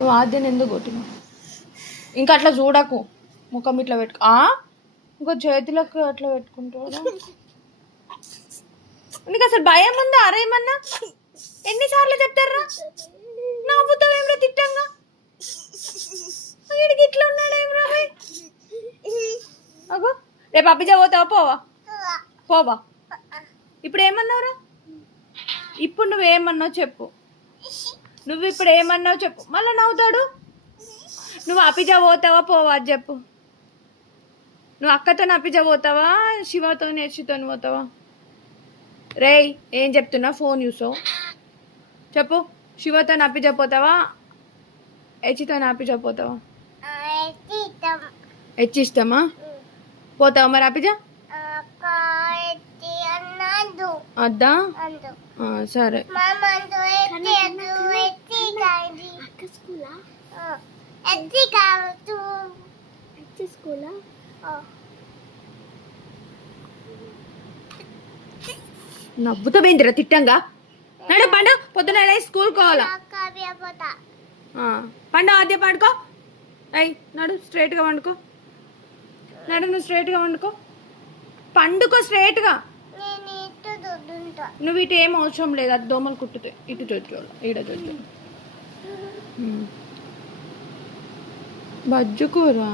నువ్వు ఆద్యని ఎందుకు కొట్టినావు? ఇంకా అట్లా చూడకు, ముఖం ఇట్లా పెట్టుకో. ఇంకో చేతులకు అట్లా పెట్టుకుంటాడు. నీకు అసలు భయం ఉందా? అరేమన్నా ఎన్నిసార్లు చెప్తారా? నవ్వుతావేమ్రా తిట్టంగా? వీడికి ఇట్లా ఉన్నాడేమ్రా? అగో రేపు అబ్బిజా పోతావా? పోవా? ఇప్పుడు ఏమన్నావురా? ఇప్పుడు నువ్వేమన్నావు చెప్పు. నువ్వు ఇప్పుడు ఏమన్నావు చెప్పు. మళ్ళీ నవ్వుతాడు. నువ్వు అపిజా పోతావా పోవా అది చెప్పు. నువ్వు అక్కతో అపిజా పోతావా, శివతో నేర్చితో పోతావా? రేయ్ ఏం చెప్తున్నా? ఫోన్ చూసావు చెప్పు. శివతో అపిజా పోతావా, హెచ్చితో అపిజా పోతావా? హెచ్ ఇష్టమా? పోతావా మరి అపిజా? అద్దా సరే. నవ్వుతా పోయిందిరా తిట్టంగా. నడు పండు, పొద్దున స్కూల్ కోవాలా? పండు ఆద్య పండుకో. అయ్యి నడు స్ట్రైట్గా వండుకో. నడు నువ్వు స్ట్రైట్గా వండుకో. పండుకో స్ట్రైట్గా. నువ్వు ఇటు ఏం అవసరం లేదు, అది దోమలు కుట్టుతాయి. ఇటు చొచ్చుకోవాలి, ఈడ చొచ్చు. బజ్జుకోరా.